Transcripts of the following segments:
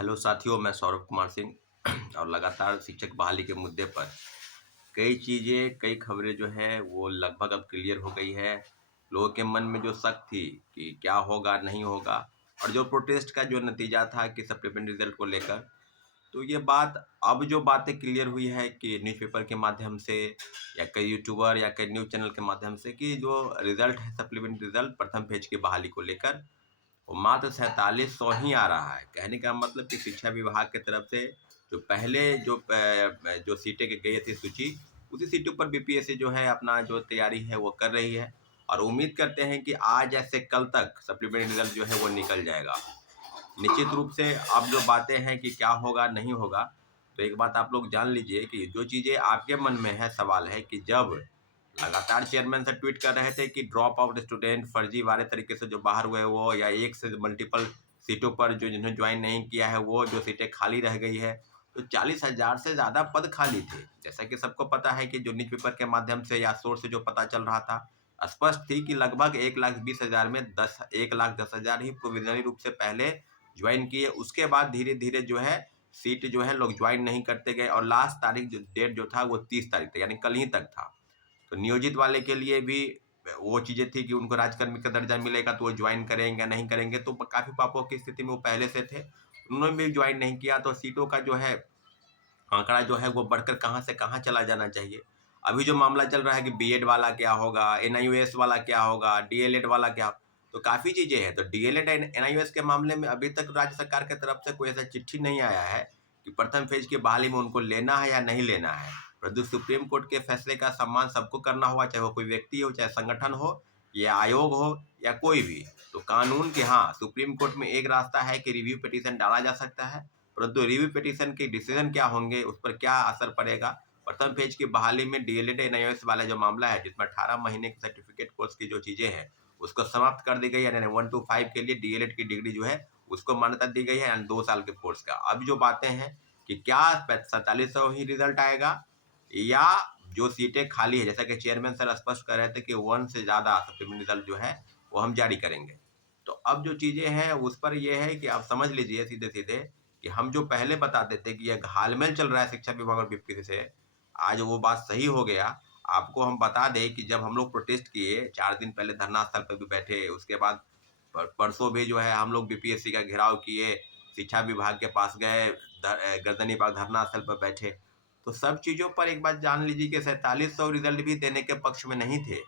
Hello साथियों, मैं सौरभ कुमार सिंह और लगातार शिक्षक बहाली के मुद्दे पर कई चीज़ें, कई खबरें जो है वो लगभग अब क्लियर हो गई है। लोगों के मन में जो शक थी कि क्या होगा, नहीं होगा, और जो प्रोटेस्ट का जो नतीजा था कि सप्लीमेंट्री रिजल्ट को लेकर, तो ये बात अब जो बातें क्लियर हुई है कि न्यूज़पेपर के माध्यम से या कई यूट्यूबर या कई न्यूज़ चैनल के माध्यम से कि जो रिजल्ट है सप्लीमेंट्री रिजल्ट प्रथम फेज की बहाली को लेकर वो मात्र 4700 ही आ रहा है। कहने का मतलब कि शिक्षा विभाग की तरफ से जो पहले जो सीटें की गई थी सूची, उसी सीटों पर बीपीएससी जो है अपना जो तैयारी है वो कर रही है और उम्मीद करते हैं कि आज ऐसे कल तक सप्लीमेंट्री रिजल्ट जो है वो निकल जाएगा। निश्चित रूप से अब जो बातें हैं कि क्या होगा, नहीं होगा, तो एक बात आप लोग जान लीजिए कि जो चीज़ें आपके मन में है, सवाल है कि जब लगातार चेयरमैन सर ट्वीट कर रहे थे कि ड्रॉप आउट स्टूडेंट फर्जीवाड़े तरीके से जो बाहर हुए वो, या एक से मल्टीपल सीटों पर जो जिन्होंने ज्वाइन नहीं किया है वो जो सीटें खाली रह गई है, तो 40,000 से ज़्यादा पद खाली थे। जैसा कि सबको पता है कि जो न्यूज़पेपर के माध्यम से या सोर्स से जो पता चल रहा था, स्पष्ट थी कि लगभग 1,20,000 में 1,10,000 ही प्रोविजनरी रूप से पहले ज्वाइन किए। उसके बाद धीरे धीरे जो है सीट जो है लोग ज्वाइन नहीं करते गए और लास्ट तारीख जो डेट जो था वो 30 तारीख था, यानी कल ही तक था। तो नियोजित वाले के लिए भी वो चीज़ें थी कि उनको राजकर्मी का दर्जा मिलेगा तो वो ज्वाइन करेंगे, नहीं करेंगे, तो काफ़ी पापों की स्थिति में वो पहले से थे, उन्होंने भी ज्वाइन नहीं किया, तो सीटों का जो है आंकड़ा जो है वो बढ़कर कहाँ से कहाँ चला जाना चाहिए। अभी जो मामला चल रहा है कि बीएड वाला क्या होगा, एनआईओएस वाला क्या होगा, डीएलएड वाला क्या, तो काफ़ी चीज़ें हैं। तो डीएलएड एनआईओएस के मामले में अभी तक राज्य सरकार की तरफ से कोई ऐसा चिट्ठी नहीं आया है कि प्रथम फेज की बहाली में उनको लेना है या नहीं लेना है। परंतु सुप्रीम कोर्ट के फैसले का सम्मान सबको करना होगा, चाहे वो कोई व्यक्ति हो, चाहे संगठन हो, या आयोग हो, या कोई भी। तो कानून के, हाँ, सुप्रीम कोर्ट में एक रास्ता है कि रिव्यू पिटीशन डाला जा सकता है, परंतु रिव्यू पिटीशन के डिसीजन क्या होंगे, उस पर क्या असर पड़ेगा। प्रथम फेज की बहाली में डीएलएड एनआईओएस वाला जो मामला है, जिसमें 18 महीने के सर्टिफिकेट कोर्स की जो चीजें हैं उसको समाप्त कर दी गई है, यानी 1 to 5 के लिए डीएलएड की डिग्री जो है उसको मान्यता दी गई है, यानी 2 साल के कोर्स का। अब जो बातें हैं कि क्या 4700 ही रिजल्ट आएगा, या जो सीटें खाली है, जैसा कि चेयरमैन सर स्पष्ट कर रहे थे कि 1 से ज्यादा सप्लीमेंट्री रिजल्ट जो है वो हम जारी करेंगे। तो अब जो चीजें हैं उस पर यह है कि आप समझ लीजिए सीधे सीधे कि हम जो पहले बताते थे कि यह घालमेल चल रहा है शिक्षा विभाग और बीपीएससी से, आज वो बात सही हो गया। आपको हम बता दें कि जब हम लोग प्रोटेस्ट किए, 4 दिन पहले धरना स्थल पर भी बैठे, उसके बाद परसों भी जो है हम लोग बीपीएससी का घेराव किए, शिक्षा विभाग के पास गए, गर्दनी बाग धरना स्थल पर बैठे। तो सब चीज़ों पर एक बात जान लीजिए कि 4700 रिजल्ट भी देने के पक्ष में नहीं थे।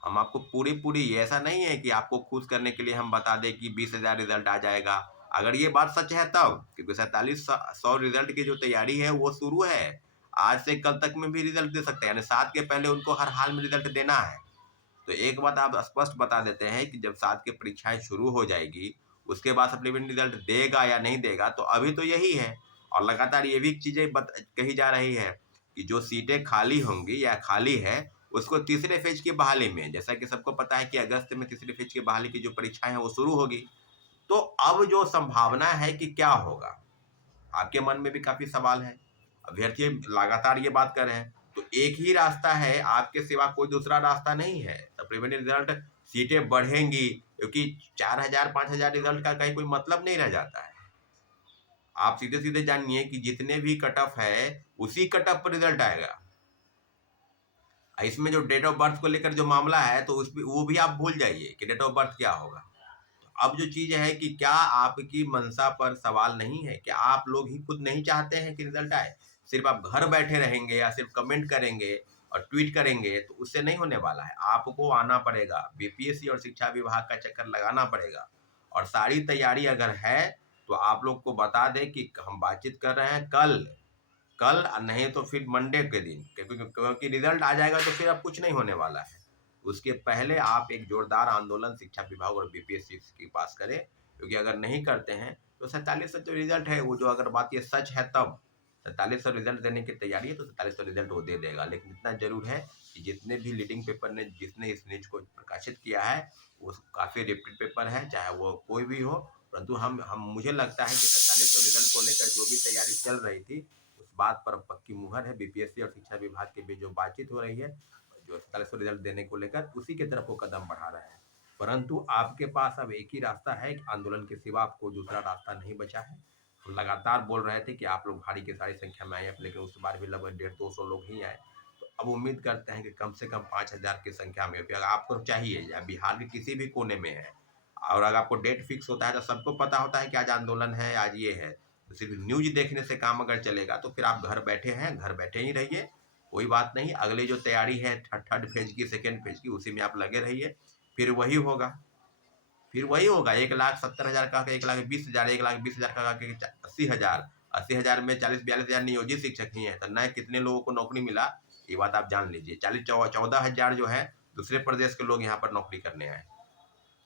हम आपको पूरी पूरी, ये ऐसा नहीं है कि आपको खुश करने के लिए हम बता दें कि 20,000 रिजल्ट आ जाएगा। अगर ये बात सच है तब, क्योंकि 4700 रिजल्ट की जो तैयारी है वो शुरू है, आज से कल तक में भी रिजल्ट दे सकते हैं, यानी 7 के पहले उनको हर हाल में रिजल्ट देना है। तो एक बात आप स्पष्ट बता देते हैं कि जब 7 की परीक्षाएं शुरू हो जाएगी, उसके बाद सप्लीमेंट्री रिजल्ट देगा या नहीं देगा, तो अभी तो यही है। और लगातार ये भी चीजें कही जा रही है कि जो सीटें खाली होंगी या खाली है, उसको तीसरे फेज की बहाली में, जैसा कि सबको पता है कि अगस्त में तीसरे फेज की बहाली की जो परीक्षाएं हैं वो शुरू होगी। तो अब जो संभावना है कि क्या होगा, आपके मन में भी काफी सवाल है। अभ्यर्थी लगातार ये बात कर रहे हैं, तो एक ही रास्ता है, आपके सिवा कोई दूसरा रास्ता नहीं है। सप्लीमेंट्री रिजल्ट, सीटें बढ़ेंगी, क्योंकि 4,000 5,000 रिजल्ट का कहीं कोई मतलब नहीं रह जाता है। आप सीधे सीधे जानिए कि जितने भी कट ऑफ है उसी कट ऑफ पर रिजल्ट आएगा। इसमें जो डेट ऑफ बर्थ को लेकर जो मामला है, तो उसमें वो भी आप भूल जाइए कि डेट ऑफ बर्थ क्या होगा। तो अब जो चीज है कि क्या आपकी मंशा पर सवाल नहीं है, क्या आप लोग ही खुद नहीं चाहते हैं कि रिजल्ट आए? सिर्फ आप घर बैठे रहेंगे या सिर्फ कमेंट करेंगे और ट्वीट करेंगे तो उससे नहीं होने वाला है। आपको आना पड़ेगा, बीपीएससी और शिक्षा विभाग का चक्कर लगाना पड़ेगा। और सारी तैयारी अगर है तो आप लोग को बता दें कि हम बातचीत कर रहे हैं कल, नहीं तो फिर मंडे के दिन, क्योंकि रिजल्ट आ जाएगा तो फिर अब कुछ नहीं होने वाला है। उसके पहले आप एक जोरदार आंदोलन शिक्षा विभाग और बीपीएससी के पास करें, क्योंकि अगर नहीं करते हैं तो 4700 जो रिजल्ट है वो, जो अगर बात ये सच है तब 4700 रिजल्ट देने की तैयारी है, तो 4700 रिजल्ट वो दे देगा। लेकिन इतना जरूर है कि जितने भी लीडिंग पेपर ने, जिसने इस न्यूज को प्रकाशित किया है, वो काफी रेप्यूटेड पेपर है, चाहे वो कोई भी हो। परंतु हम मुझे लगता है कि 4700 रिजल्ट को लेकर जो भी तैयारी चल रही थी, उस बात पर पक्की मुहर है। बीपीएससी और शिक्षा विभाग के बीच जो बातचीत हो रही है, जो 4700 रिजल्ट देने को लेकर, उसी की तरफ वो कदम बढ़ा रहे हैं। परंतु आपके पास अब एक ही रास्ता है कि आंदोलन के सिवा आपको दूसरा रास्ता नहीं बचा है। हम लगातार बोल रहे थे कि आप लोग भारी की सारी संख्या में आए हैं, लेकिन उस बार भी लगभग 150-200 लोग ही आए। तो अब उम्मीद करते हैं कि कम से कम 5000 की संख्या में, अगर आपको चाहिए या बिहार के किसी भी कोने में है और अगर आपको डेट फिक्स होता है तो सबको पता होता है कि आज आंदोलन है, आज ये है। तो सिर्फ न्यूज देखने से काम अगर चलेगा तो फिर आप घर बैठे हैं, घर बैठे ही रहिए, कोई बात नहीं। अगली जो तैयारी है थर्ड फेज की, सेकेंड फेज की, उसी में आप लगे रहिए। फिर वही होगा, फिर वही होगा। 1,70,000 का 1,20,000, 1,20,000 का 80,000, 80,000 में 40-42,000 नियोजित शिक्षक ही हैं, तो नए कितने लोगों को नौकरी मिला, ये बात आप जान लीजिए। 14,000 जो है दूसरे प्रदेश के लोग यहाँ पर नौकरी करने आए।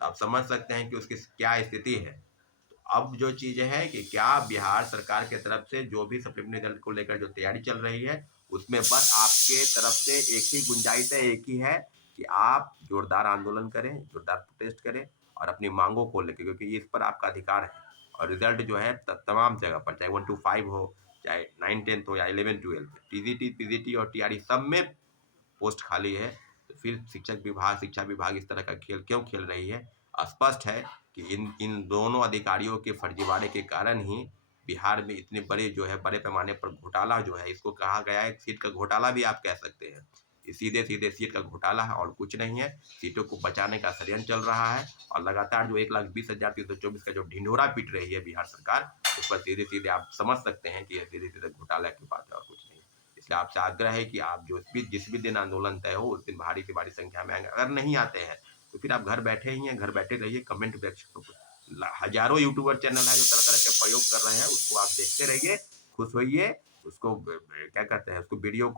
तो आप समझ सकते हैं कि उसकी क्या स्थिति है। तो अब जो चीज़ है कि क्या बिहार सरकार के तरफ से जो भी सप्लीमेंट्री रिजल्ट को लेकर जो तैयारी चल रही है, उसमें बस आपके तरफ से एक ही गुंजाइश है, एक ही है कि आप जोरदार आंदोलन करें, जोरदार प्रोटेस्ट करें और अपनी मांगों को लेकर, क्योंकि इस पर आपका अधिकार है। और रिजल्ट जो है तमाम जगह पर, चाहे 1 to 5 हो, चाहे 9-10 हो या 11-12, टीजीटी, पीजीटी और टीआरई सब में पोस्ट खाली है। तो फिर शिक्षा विभाग इस तरह का खेल क्यों खेल रही है? स्पष्ट है कि इन इन दोनों अधिकारियों के फर्जीवाड़े के कारण ही बिहार में इतने बड़े जो है बड़े पैमाने पर घोटाला जो है, इसको कहा गया है सीट का घोटाला भी आप कह सकते हैं। ये सीधे सीधे सीट का घोटाला है और कुछ नहीं है। सीटों को बचाने का षड्यंत्र चल रहा है और लगातार जो 1,20,324 का जो ढिंढोरा पीट रही है बिहार सरकार, उस पर सीधे सीधे आप समझ सकते हैं कि यह सीधे सीधे घोटाला की बात है और कुछ नहीं। इसलिए आपसे आग्रह है कि आप जिस भी दिन आंदोलन तय हो उस दिन भारी से भारी संख्या में आएंगे। अगर नहीं आते हैं तो फिर आप घर बैठे ही हैं, घर बैठे रहिए। कमेंट हजारों यूट्यूबर चैनल है जो तरह तरह के प्रयोग कर रहे हैं, उसको आप देखते रहिए, खुश होइए, उसको क्या कहते हैं, उसको वीडियो को